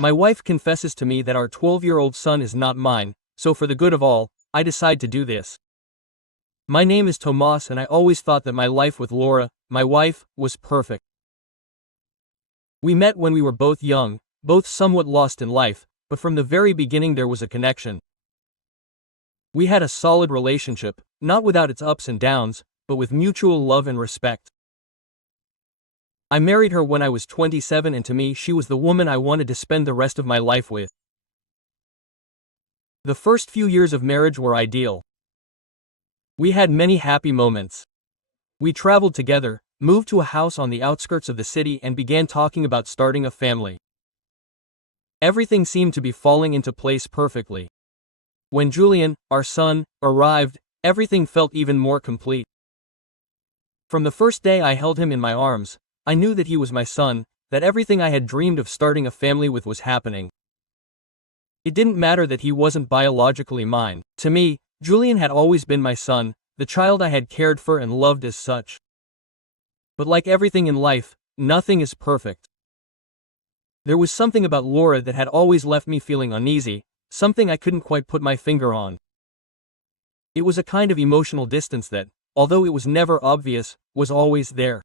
My wife confesses to me that our 12-year-old son is not mine, so for the good of all, I decide to do this. My name is Tomas and I always thought that my life with Laura, my wife, was perfect. We met when we were both young, both somewhat lost in life, but from the very beginning there was a connection. We had a solid relationship, not without its ups and downs, but with mutual love and respect. I married her when I was 27 and to me she was the woman I wanted to spend the rest of my life with. The first few years of marriage were ideal. We had many happy moments. We traveled together, moved to a house on the outskirts of the city and began talking about starting a family. Everything seemed to be falling into place perfectly. When Julian, our son, arrived, everything felt even more complete. From the first day I held him in my arms, I knew that he was my son, that everything I had dreamed of starting a family with was happening. It didn't matter that he wasn't biologically mine. To me, Julian had always been my son, the child I had cared for and loved as such. But like everything in life, nothing is perfect. There was something about Laura that had always left me feeling uneasy, something I couldn't quite put my finger on. It was a kind of emotional distance that, although it was never obvious, was always there.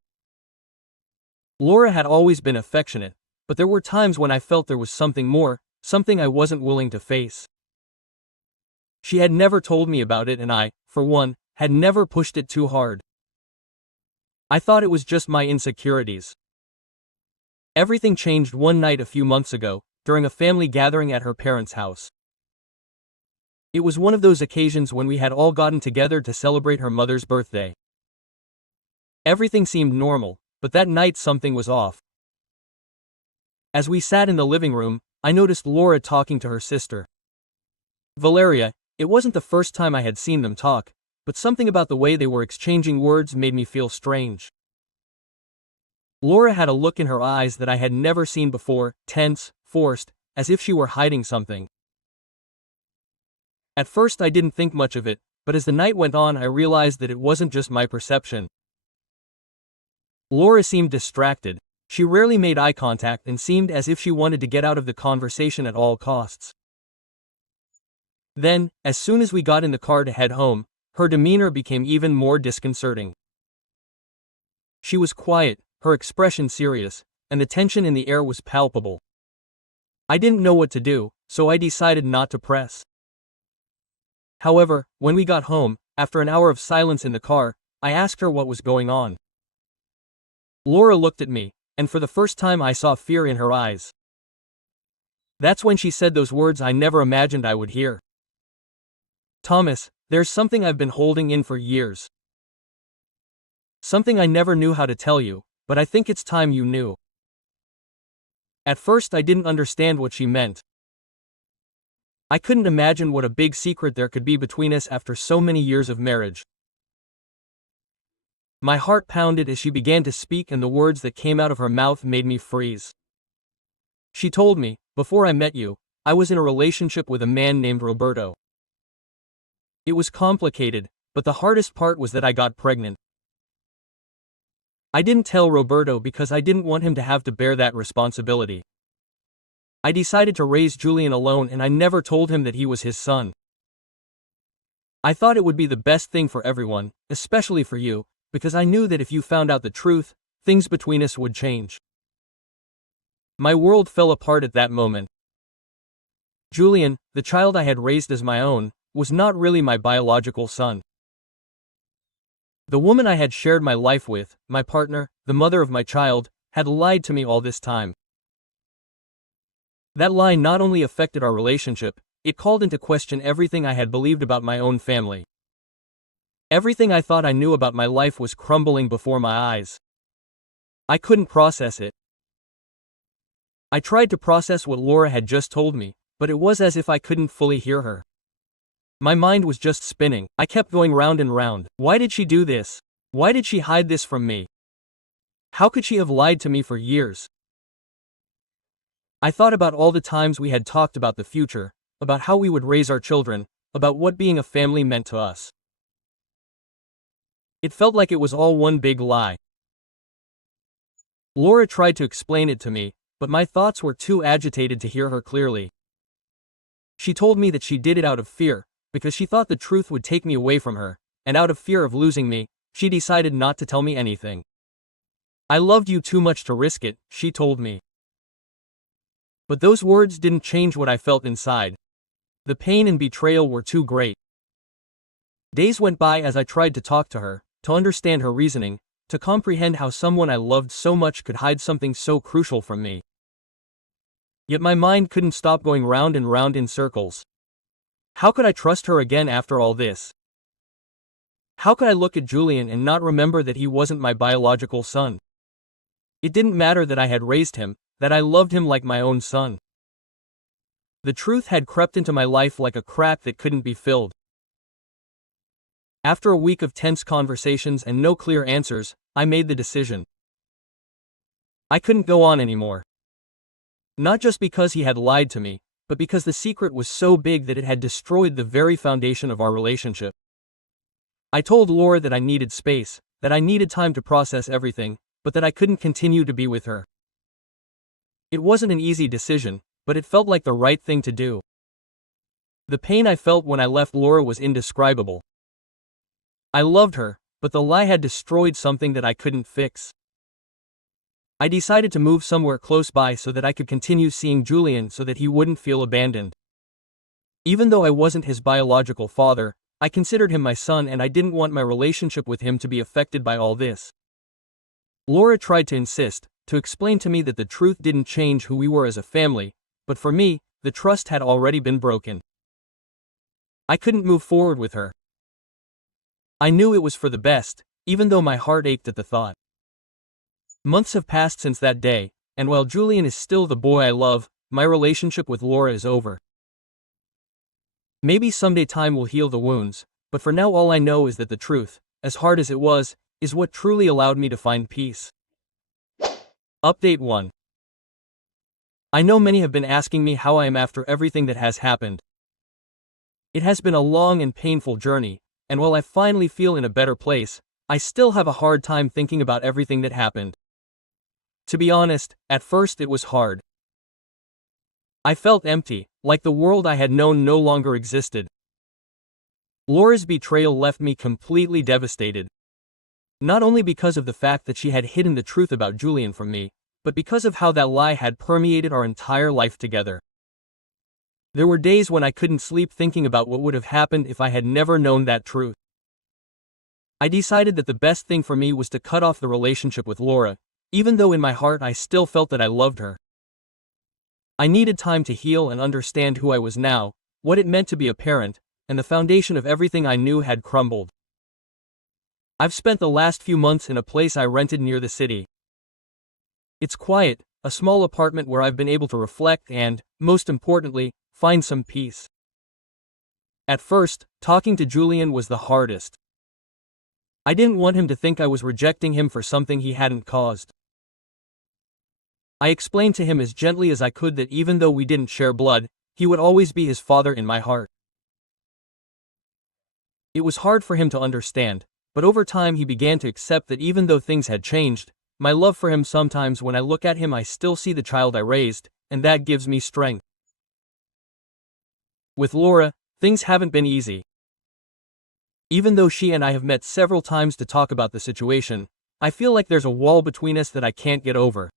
Laura had always been affectionate, but there were times when I felt there was something more, something I wasn't willing to face. She had never told me about it and I, for one, had never pushed it too hard. I thought it was just my insecurities. Everything changed one night a few months ago, during a family gathering at her parents' house. It was one of those occasions when we had all gotten together to celebrate her mother's birthday. Everything seemed normal, but that night something was off. As we sat in the living room, I noticed Laura talking to her sister, Valeria. It wasn't the first time I had seen them talk, but something about the way they were exchanging words made me feel strange. Laura had a look in her eyes that I had never seen before, tense, forced, as if she were hiding something. At first I didn't think much of it, but as the night went on I realized that it wasn't just my perception. Laura seemed distracted. She rarely made eye contact and seemed as if she wanted to get out of the conversation at all costs. Then, as soon as we got in the car to head home, her demeanor became even more disconcerting. She was quiet, her expression serious, and the tension in the air was palpable. I didn't know what to do, so I decided not to press. However, when we got home, after an hour of silence in the car, I asked her what was going on. Laura looked at me, and for the first time I saw fear in her eyes. That's when she said those words I never imagined I would hear. Thomas, there's something I've been holding in for years. Something I never knew how to tell you, but I think it's time you knew. At first I didn't understand what she meant. I couldn't imagine what a big secret there could be between us after so many years of marriage. My heart pounded as she began to speak and the words that came out of her mouth made me freeze. She told me, before I met you, I was in a relationship with a man named Roberto. It was complicated, but the hardest part was that I got pregnant. I didn't tell Roberto because I didn't want him to have to bear that responsibility. I decided to raise Julian alone and I never told him that he was his son. I thought it would be the best thing for everyone, especially for you, because I knew that if you found out the truth, things between us would change. My world fell apart at that moment. Julian, the child I had raised as my own, was not really my biological son. The woman I had shared my life with, my partner, the mother of my child, had lied to me all this time. That lie not only affected our relationship, it called into question everything I had believed about my own family. Everything I thought I knew about my life was crumbling before my eyes. I couldn't process it. I tried to process what Laura had just told me, but it was as if I couldn't fully hear her. My mind was just spinning. I kept going round and round. Why did she do this? Why did she hide this from me? How could she have lied to me for years? I thought about all the times we had talked about the future, about how we would raise our children, about what being a family meant to us. It felt like it was all one big lie. Laura tried to explain it to me, but my thoughts were too agitated to hear her clearly. She told me that she did it out of fear, because she thought the truth would take me away from her, and out of fear of losing me, she decided not to tell me anything. I loved you too much to risk it, she told me. But those words didn't change what I felt inside. The pain and betrayal were too great. Days went by as I tried to talk to her, to understand her reasoning, to comprehend how someone I loved so much could hide something so crucial from me. Yet my mind couldn't stop going round and round in circles. How could I trust her again after all this? How could I look at Julian and not remember that he wasn't my biological son? It didn't matter that I had raised him, that I loved him like my own son. The truth had crept into my life like a crack that couldn't be filled. After a week of tense conversations and no clear answers, I made the decision. I couldn't go on anymore. Not just because he had lied to me, but because the secret was so big that it had destroyed the very foundation of our relationship. I told Laura that I needed space, that I needed time to process everything, but that I couldn't continue to be with her. It wasn't an easy decision, but it felt like the right thing to do. The pain I felt when I left Laura was indescribable. I loved her, but the lie had destroyed something that I couldn't fix. I decided to move somewhere close by so that I could continue seeing Julian so that he wouldn't feel abandoned. Even though I wasn't his biological father, I considered him my son and I didn't want my relationship with him to be affected by all this. Laura tried to insist, to explain to me that the truth didn't change who we were as a family, but for me, the trust had already been broken. I couldn't move forward with her. I knew it was for the best, even though my heart ached at the thought. Months have passed since that day, and while Julian is still the boy I love, my relationship with Laura is over. Maybe someday time will heal the wounds, but for now all I know is that the truth, as hard as it was, is what truly allowed me to find peace. Update 1. I know many have been asking me how I am after everything that has happened. It has been a long and painful journey, and while I finally feel in a better place, I still have a hard time thinking about everything that happened. To be honest, at first it was hard. I felt empty, like the world I had known no longer existed. Laura's betrayal left me completely devastated. Not only because of the fact that she had hidden the truth about Julian from me, but because of how that lie had permeated our entire life together. There were days when I couldn't sleep thinking about what would have happened if I had never known that truth. I decided that the best thing for me was to cut off the relationship with Laura, even though in my heart I still felt that I loved her. I needed time to heal and understand who I was now, what it meant to be a parent, and the foundation of everything I knew had crumbled. I've spent the last few months in a place I rented near the city. It's quiet, a small apartment where I've been able to reflect and, most importantly, find some peace. At first, talking to Julian was the hardest. I didn't want him to think I was rejecting him for something he hadn't caused. I explained to him as gently as I could that even though we didn't share blood, he would always be his father in my heart. It was hard for him to understand, but over time he began to accept that even though things had changed, my love for him sometimes when I look at him I still see the child I raised, and that gives me strength. With Laura, things haven't been easy. Even though she and I have met several times to talk about the situation, I feel like there's a wall between us that I can't get over.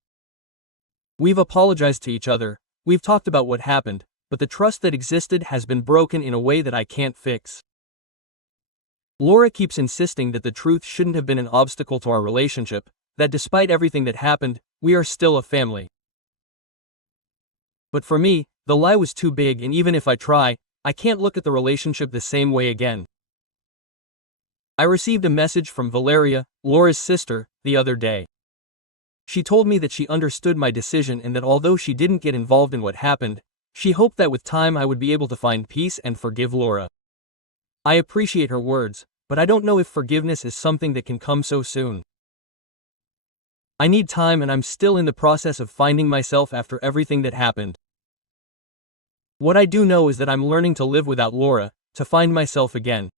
We've apologized to each other, we've talked about what happened, but the trust that existed has been broken in a way that I can't fix. Laura keeps insisting that the truth shouldn't have been an obstacle to our relationship, that despite everything that happened, we are still a family. But for me, the lie was too big, and even if I try, I can't look at the relationship the same way again. I received a message from Valeria, Laura's sister, the other day. She told me that she understood my decision and that although she didn't get involved in what happened, she hoped that with time I would be able to find peace and forgive Laura. I appreciate her words, but I don't know if forgiveness is something that can come so soon. I need time and I'm still in the process of finding myself after everything that happened. What I do know is that I'm learning to live without Laura, to find myself again.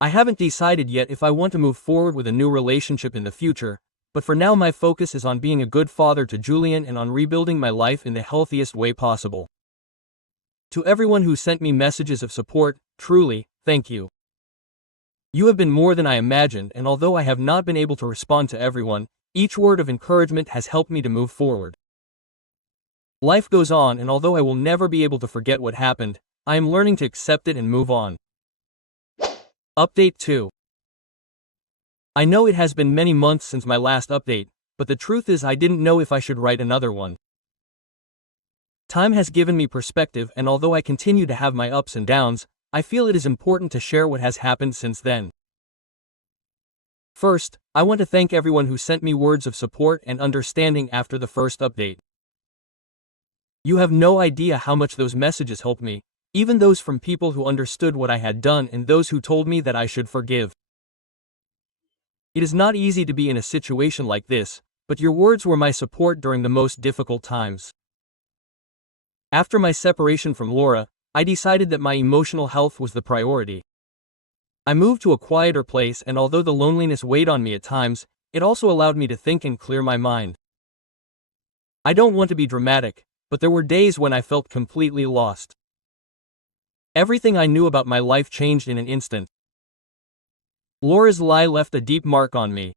I haven't decided yet if I want to move forward with a new relationship in the future, but for now my focus is on being a good father to Julian and on rebuilding my life in the healthiest way possible. To everyone who sent me messages of support, truly, thank you. You have been more than I imagined, and although I have not been able to respond to everyone, each word of encouragement has helped me to move forward. Life goes on, and although I will never be able to forget what happened, I am learning to accept it and move on. Update 2. I know it has been many months since my last update, but the truth is I didn't know if I should write another one. Time has given me perspective, and although I continue to have my ups and downs, I feel it is important to share what has happened since then. First, I want to thank everyone who sent me words of support and understanding after the first update. You have no idea how much those messages helped me, even those from people who understood what I had done and those who told me that I should forgive. It is not easy to be in a situation like this, but your words were my support during the most difficult times. After my separation from Laura, I decided that my emotional health was the priority. I moved to a quieter place, and although the loneliness weighed on me at times, it also allowed me to think and clear my mind. I don't want to be dramatic, but there were days when I felt completely lost. Everything I knew about my life changed in an instant. Laura's lie left a deep mark on me.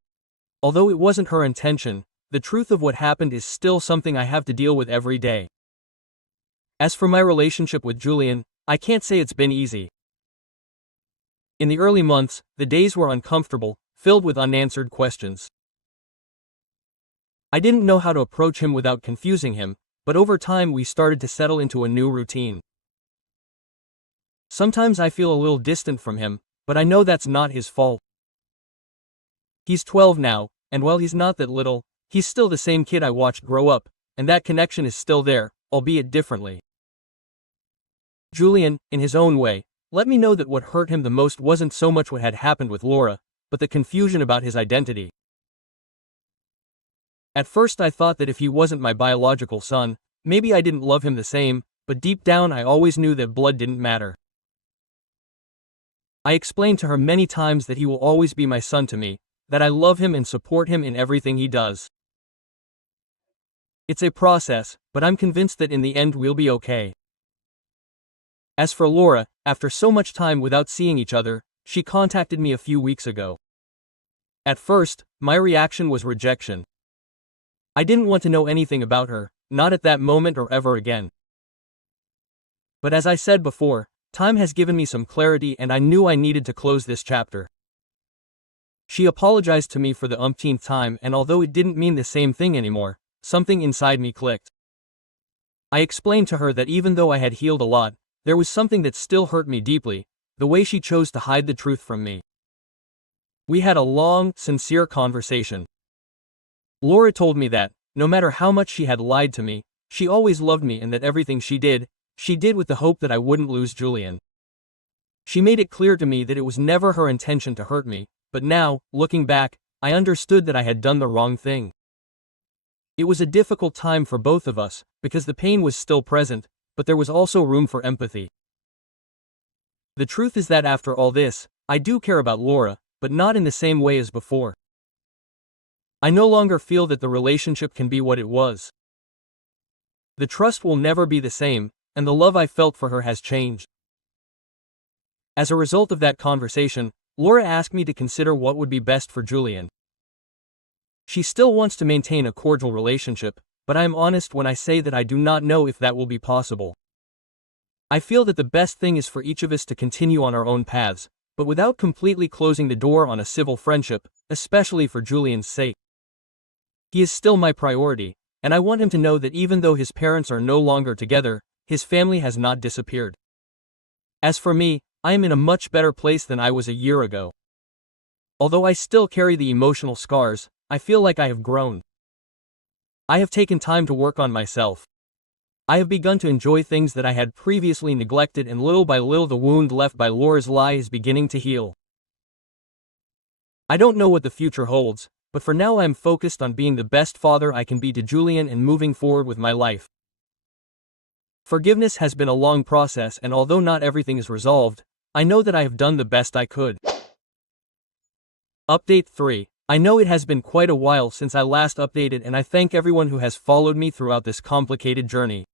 Although it wasn't her intention, the truth of what happened is still something I have to deal with every day. As for my relationship with Julian, I can't say it's been easy. In the early months, the days were uncomfortable, filled with unanswered questions. I didn't know how to approach him without confusing him, but over time we started to settle into a new routine. Sometimes I feel a little distant from him, but I know that's not his fault. He's 12 now, and while he's not that little, he's still the same kid I watched grow up, and that connection is still there, albeit differently. Julian, in his own way, let me know that what hurt him the most wasn't so much what had happened with Laura, but the confusion about his identity. At first I thought that if he wasn't my biological son, maybe I didn't love him the same, but deep down I always knew that blood didn't matter. I explained to her many times that he will always be my son to me, that I love him and support him in everything he does. It's a process, but I'm convinced that in the end we'll be okay. As for Laura, after so much time without seeing each other, she contacted me a few weeks ago. At first, my reaction was rejection. I didn't want to know anything about her, not at that moment or ever again. But as I said before, time has given me some clarity, and I knew I needed to close this chapter. She apologized to me for the umpteenth time, and although it didn't mean the same thing anymore, something inside me clicked. I explained to her that even though I had healed a lot, there was something that still hurt me deeply, the way she chose to hide the truth from me. We had a long, sincere conversation. Laura told me that, no matter how much she had lied to me, she always loved me, and that everything she did with the hope that I wouldn't lose Julian. She made it clear to me that it was never her intention to hurt me, but now, looking back, I understood that I had done the wrong thing. It was a difficult time for both of us, because the pain was still present, but there was also room for empathy. The truth is that after all this, I do care about Laura, but not in the same way as before. I no longer feel that the relationship can be what it was. The trust will never be the same, and the love I felt for her has changed. As a result of that conversation, Laura asked me to consider what would be best for Julian. She still wants to maintain a cordial relationship, but I am honest when I say that I do not know if that will be possible. I feel that the best thing is for each of us to continue on our own paths, but without completely closing the door on a civil friendship, especially for Julian's sake. He is still my priority, and I want him to know that even though his parents are no longer together, his family has not disappeared. As for me, I am in a much better place than I was a year ago. Although I still carry the emotional scars, I feel like I have grown. I have taken time to work on myself. I have begun to enjoy things that I had previously neglected, and little by little the wound left by Laura's lie is beginning to heal. I don't know what the future holds, but for now I am focused on being the best father I can be to Julian and moving forward with my life. Forgiveness has been a long process, and although not everything is resolved, I know that I have done the best I could. Update 3. I know it has been quite a while since I last updated, and I thank everyone who has followed me throughout this complicated journey.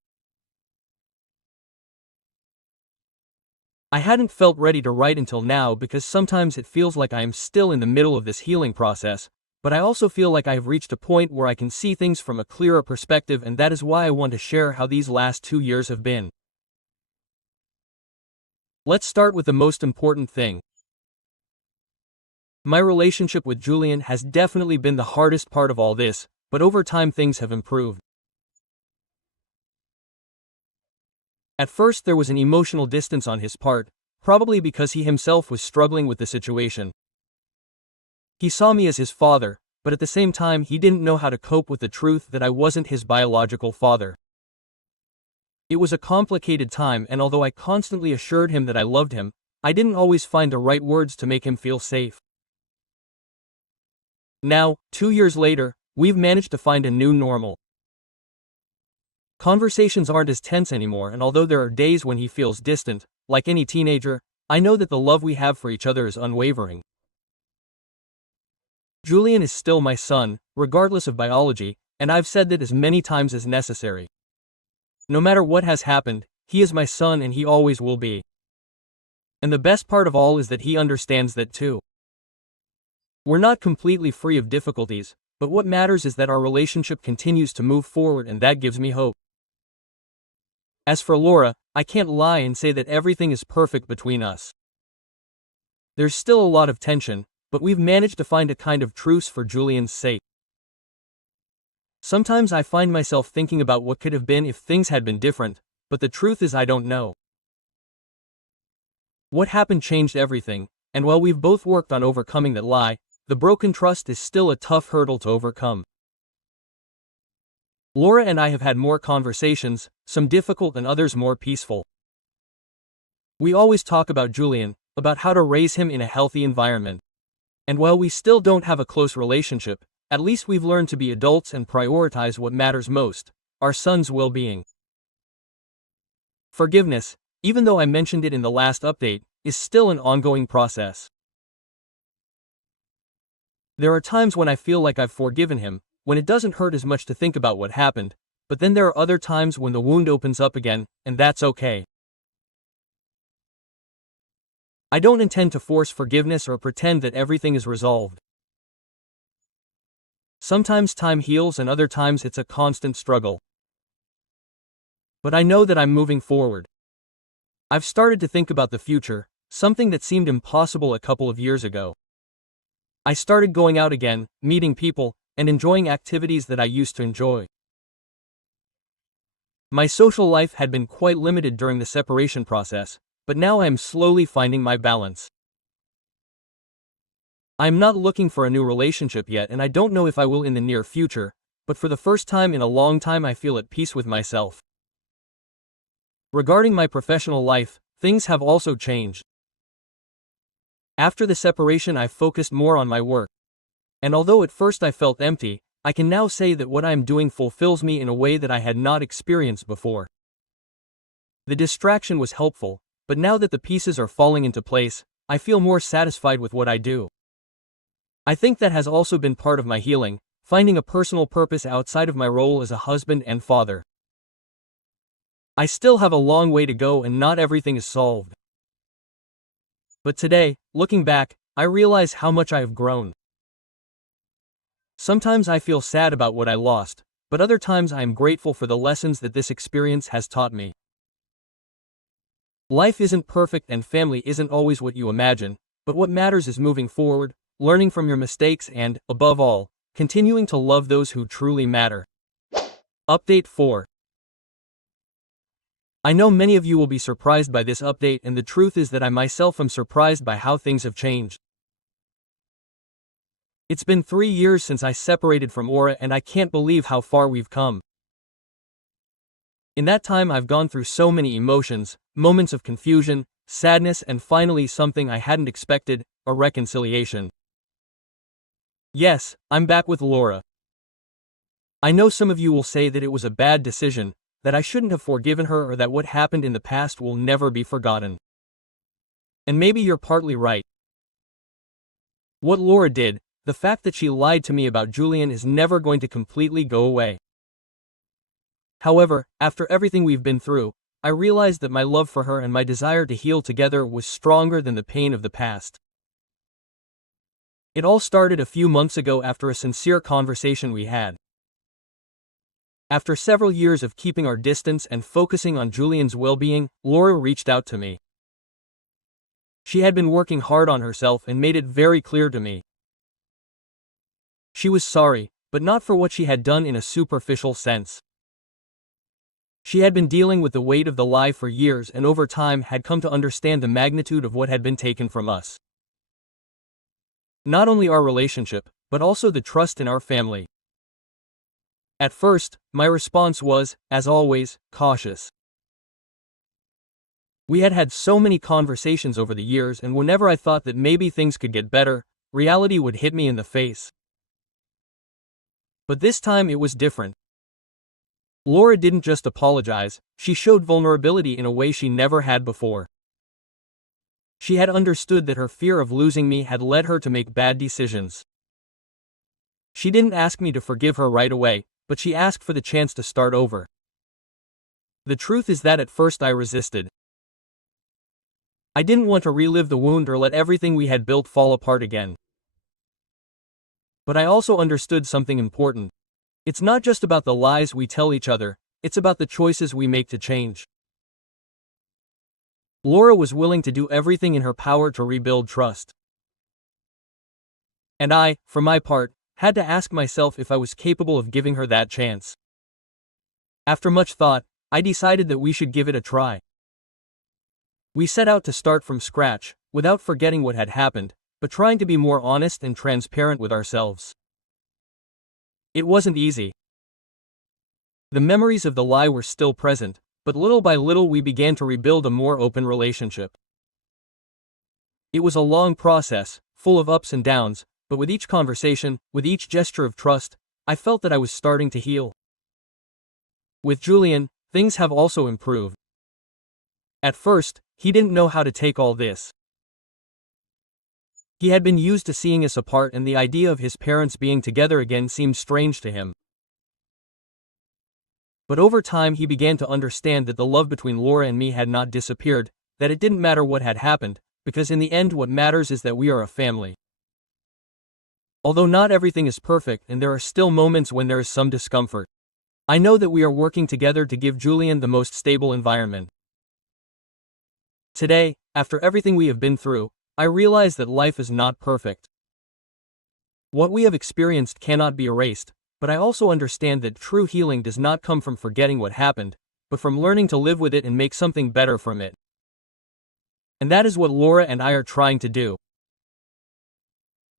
I hadn't felt ready to write until now because sometimes it feels like I am still in the middle of this healing process, but I also feel like I have reached a point where I can see things from a clearer perspective, and that is why I want to share how these last 2 years have been. Let's start with the most important thing. My relationship with Julian has definitely been the hardest part of all this, but over time things have improved. At first there was an emotional distance on his part, probably because he himself was struggling with the situation. He saw me as his father, but at the same time he didn't know how to cope with the truth that I wasn't his biological father. It was a complicated time, and although I constantly assured him that I loved him, I didn't always find the right words to make him feel safe. Now, 2 years later, we've managed to find a new normal. Conversations aren't as tense anymore, and although there are days when he feels distant, like any teenager, I know that the love we have for each other is unwavering. Julian is still my son, regardless of biology, and I've said that as many times as necessary. No matter what has happened, he is my son and he always will be. And the best part of all is that he understands that too. We're not completely free of difficulties, but what matters is that our relationship continues to move forward, and that gives me hope. As for Laura, I can't lie and say that everything is perfect between us. There's still a lot of tension, but we've managed to find a kind of truce for Julian's sake. Sometimes I find myself thinking about what could have been if things had been different, but the truth is I don't know. What happened changed everything, and while we've both worked on overcoming that lie, the broken trust is still a tough hurdle to overcome. Laura and I have had more conversations, some difficult and others more peaceful. We always talk about Julian, about how to raise him in a healthy environment. And while we still don't have a close relationship, at least we've learned to be adults and prioritize what matters most, our son's well-being. Forgiveness, even though I mentioned it in the last update, is still an ongoing process. There are times when I feel like I've forgiven him, when it doesn't hurt as much to think about what happened, but then there are other times when the wound opens up again, and that's okay. I don't intend to force forgiveness or pretend that everything is resolved. Sometimes time heals and other times it's a constant struggle. But I know that I'm moving forward. I've started to think about the future, something that seemed impossible a couple of years ago. I started going out again, meeting people, and enjoying activities that I used to enjoy. My social life had been quite limited during the separation process, but now I am slowly finding my balance. I am not looking for a new relationship yet, and I don't know if I will in the near future, but for the first time in a long time I feel at peace with myself. Regarding my professional life, things have also changed. After the separation I focused more on my work. And although at first I felt empty, I can now say that what I am doing fulfills me in a way that I had not experienced before. The distraction was helpful, but now that the pieces are falling into place, I feel more satisfied with what I do. I think that has also been part of my healing, finding a personal purpose outside of my role as a husband and father. I still have a long way to go and not everything is solved. But today, looking back, I realize how much I have grown. Sometimes I feel sad about what I lost, but other times I am grateful for the lessons that this experience has taught me. Life isn't perfect and family isn't always what you imagine, but what matters is moving forward, learning from your mistakes and, above all, continuing to love those who truly matter. Update 4. I know many of you will be surprised by this update, and the truth is that I myself am surprised by how things have changed. It's been 3 years since I separated from Aura, and I can't believe how far we've come. In that time I've gone through so many emotions, moments of confusion, sadness, and finally something I hadn't expected, a reconciliation. Yes, I'm back with Laura. I know some of you will say that it was a bad decision, that I shouldn't have forgiven her, or that what happened in the past will never be forgotten. And maybe you're partly right. What Laura did, the fact that she lied to me about Julian is never going to completely go away. However, after everything we've been through, I realized that my love for her and my desire to heal together was stronger than the pain of the past. It all started a few months ago after a sincere conversation we had. After several years of keeping our distance and focusing on Julian's well-being, Laura reached out to me. She had been working hard on herself and made it very clear to me. She was sorry, but not for what she had done in a superficial sense. She had been dealing with the weight of the lie for years and over time had come to understand the magnitude of what had been taken from us. Not only our relationship, but also the trust in our family. At first, my response was, as always, cautious. We had had so many conversations over the years, and whenever I thought that maybe things could get better, reality would hit me in the face. But this time it was different. Laura didn't just apologize, she showed vulnerability in a way she never had before. She had understood that her fear of losing me had led her to make bad decisions. She didn't ask me to forgive her right away, but she asked for the chance to start over. The truth is that at first I resisted. I didn't want to relive the wound or let everything we had built fall apart again. But I also understood something important. It's not just about the lies we tell each other, it's about the choices we make to change. Laura was willing to do everything in her power to rebuild trust. And I, for my part, had to ask myself if I was capable of giving her that chance. After much thought, I decided that we should give it a try. We set out to start from scratch, without forgetting what had happened, but trying to be more honest and transparent with ourselves. It wasn't easy. The memories of the lie were still present, but little by little we began to rebuild a more open relationship. It was a long process, full of ups and downs, but with each conversation, with each gesture of trust, I felt that I was starting to heal. With Julian, things have also improved. At first, he didn't know how to take all this. He had been used to seeing us apart, and the idea of his parents being together again seemed strange to him. But over time he began to understand that the love between Laura and me had not disappeared, that it didn't matter what had happened, because in the end what matters is that we are a family. Although not everything is perfect and there are still moments when there is some discomfort, I know that we are working together to give Julian the most stable environment. Today, after everything we have been through, I realize that life is not perfect. What we have experienced cannot be erased, but I also understand that true healing does not come from forgetting what happened, but from learning to live with it and make something better from it. And that is what Laura and I are trying to do.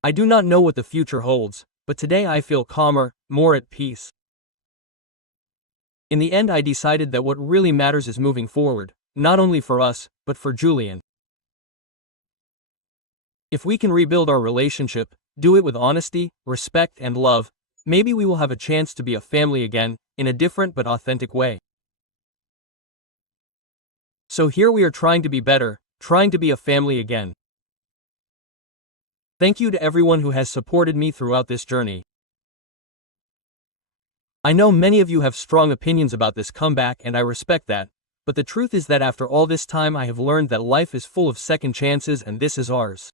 I do not know what the future holds, but today I feel calmer, more at peace. In the end, I decided that what really matters is moving forward, not only for us, but for Julian. If we can rebuild our relationship, do it with honesty, respect, and love, maybe we will have a chance to be a family again, in a different but authentic way. So here we are trying to be better, trying to be a family again. Thank you to everyone who has supported me throughout this journey. I know many of you have strong opinions about this comeback, and I respect that, but the truth is that after all this time I have learned that life is full of second chances, and this is ours.